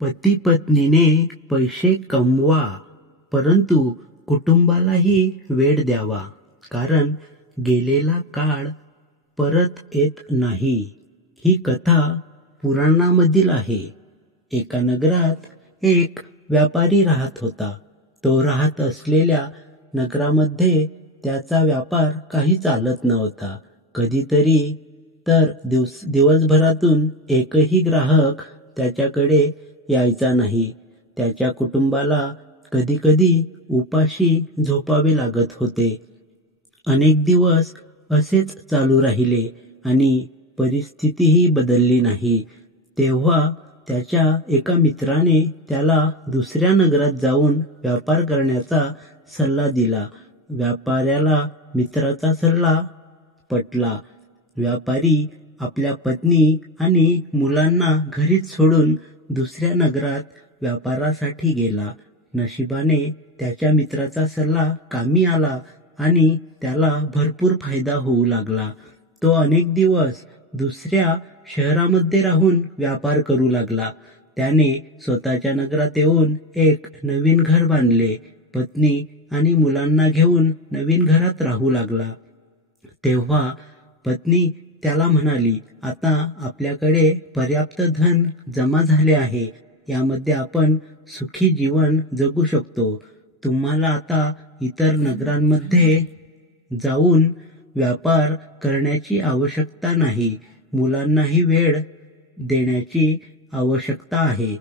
पती पत्नीने पैसे कमवा, परंतु कुटुंबालाही वेळ द्यावा, कारण गेलेला काळ परत येत नाही. ही कथा पुराणामधील आहे. एका नगरात एक व्यापारी राहत होता. तो राहत असलेल्या नगरामध्ये त्याचा व्यापार काही चालत नव्हता. कधीतरी तर दिवसभरातून एकही ग्राहक त्याच्याकडे यायचा नाही. त्याच्या कुटुंबाला कधीकधी उपाशी झोपावे लागत होते. अनेक दिवस असेच चालू राहिले आणि परिस्थितीही बदलली नाही. तेव्हा त्याच्या एका मित्राने त्याला दुसऱ्या नगरात जाऊन व्यापार करण्याचा सल्ला दिला. व्यापाऱ्याला मित्राचा सल्ला पटला. व्यापारी आपल्या पत्नी आणि मुलांना घरीच सोडून दुसऱ्या नगरात व्यापारासाठी गेला. नशिबाने त्याच्या मित्राचा सल्ला कामी आला आणि त्याला भरपूर फायदा होऊ लागला. तो अनेक दिवस दुसऱ्या शहरामध्ये राहून व्यापार करू लागला. त्याने स्वतःच्या नगरात येऊन एक नवीन घर बांधले. पत्नी आणि मुलांना घेऊन नवीन घरात राहू लागला. तेव्हा पत्नी त्याला म्हणाली, आता आपल्याकडे पर्याप्त धन जमा झाले आहे. यामध्ये आपण सुखी जीवन जगू शकतो. तुम्हाला आता इतर नगरांमध्ये जाऊन व्यापार करण्याची आवश्यकता नाही. मुलांनाही वेळ देण्याची आवश्यकता आहे.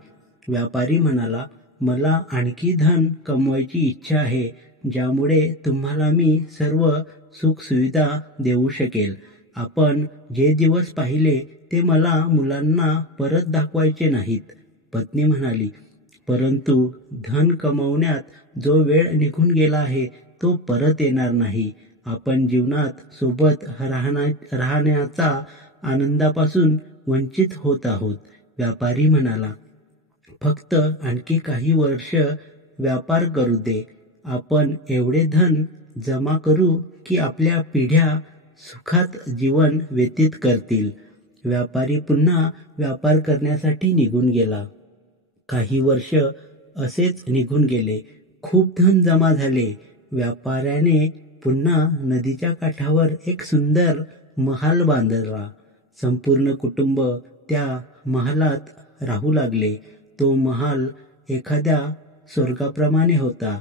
व्यापारी म्हणाला, मला आणखी धन कमवायची इच्छा आहे, ज्यामुळे तुम्हाला मी सर्व सुखसुविधा देऊ शकेल. आपण जे दिवस पाहिले ते मला मुलांना परत दाखवायचे नाहीत. पत्नी म्हणाली, परंतु धन कमवण्यात जो वेळ निघून गेला आहे तो परत येणार नाही. आपण जीवनात सोबत राहण्याचा आनंदापासून वंचित होत आहोत. व्यापारी म्हणाला, फक्त आणखी काही वर्ष व्यापार करू दे. आपण एवढे धन जमा करू की आपल्या पिढ्या सुखात जीवन व्यतीत करतील. व्यापारी पुन्हा व्यापार करण्यासाठी निघून गेला. काही वर्ष असेच निघून गेले. खूप धन जमा झाले. व्यापाऱ्याने पुन्हा नदीच्या काठावर एक सुंदर महाल बांधला. संपूर्ण कुटुंब त्या महालात राहू लागले. तो महाल एखाद्या स्वर्गाप्रमाणे होता.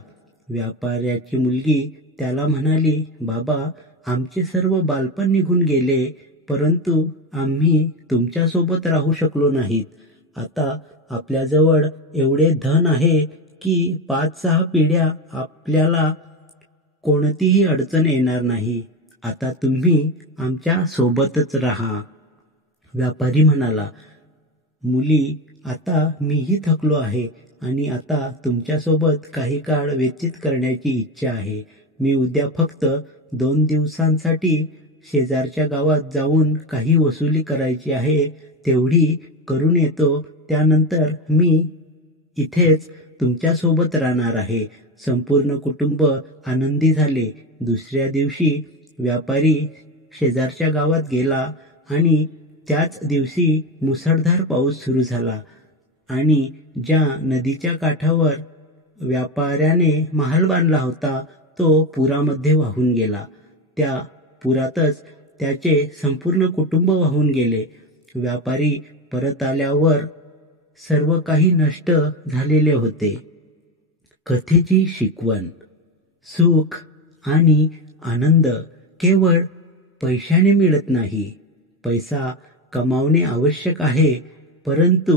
व्यापाऱ्याची मुलगी त्याला म्हणाली, बाबा, आमचे सर्व बालपण निघून गेले, परंतु आम्ही तुमच्यासोबत राहू शकलो नाहीत. आता आपल्याजवळ एवढे धन आहे की 5-6 पिढ्या आपल्याला कोणतीही अडचण येणार नाही. आता तुम्ही आमच्या सोबतच राहा. व्यापारी म्हणाला, मुली, आता मीही थकलो आहे आणि आता तुमच्यासोबत काही काळ व्यतीत करण्याची इच्छा आहे. मी उद्या फक्त 2 दिवसांसाठी शेजारच्या गावात जाऊन काही वसुली करायची आहे, तेवढी करून येतो. त्यानंतर मी इथेच तुमच्यासोबत राहणार आहे. संपूर्ण कुटुंब आनंदी झाले. दुसऱ्या दिवशी व्यापारी शेजारच्या गावात गेला आणि त्याच दिवशी मुसळधार पाऊस सुरू झाला आणि ज्या नदीच्या काठावर व्यापाऱ्याने महाल बांधला होता तो पुरामध्ये वाहून गेला. त्या पुरातच त्याचे संपूर्ण कुटुंब वाहून गेले. व्यापारी परत आल्यावर सर्व काही नष्ट झालेले होते. कथेची शिकवण: सुख आणि आनंद केवळ पैशाने मिळत नाही. पैसा कमावणे आवश्यक आहे, परंतु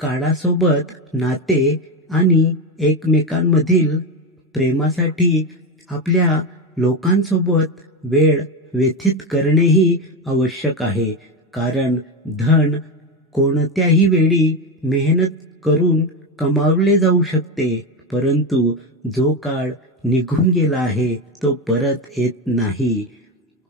काळासोबत नाते आणि एकमेकांमधील प्रेमासाठी आपल्या लोकांसोबत वेळ व्यतीत करणेही आवश्यक आहे. कारण धन कोणत्याही वेळी मेहनत करून कमावले जाऊ शकते, परंतु जो काळ निघून गेला आहे तो परत येत नाही.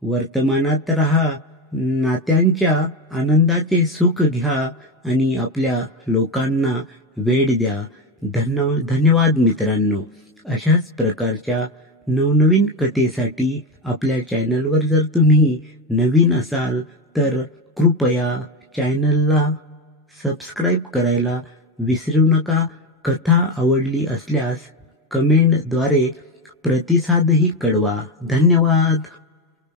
वर्तमानात राहा, नात्यांच्या आनंदाचे सुख घ्या आणि आपल्या लोकांना वेळ द्या. धन्यवाद मित्रांनो. अशाच प्रकारच्या नवनवीन कथेसाठी आपल्या चॅनलवर जर तुम्ही नवीन असाल तर कृपया चॅनलला सबस्क्राईब करायला विसरू नका. कथा आवडली असल्यास कमेंटद्वारे प्रतिसादही कळवा. धन्यवाद.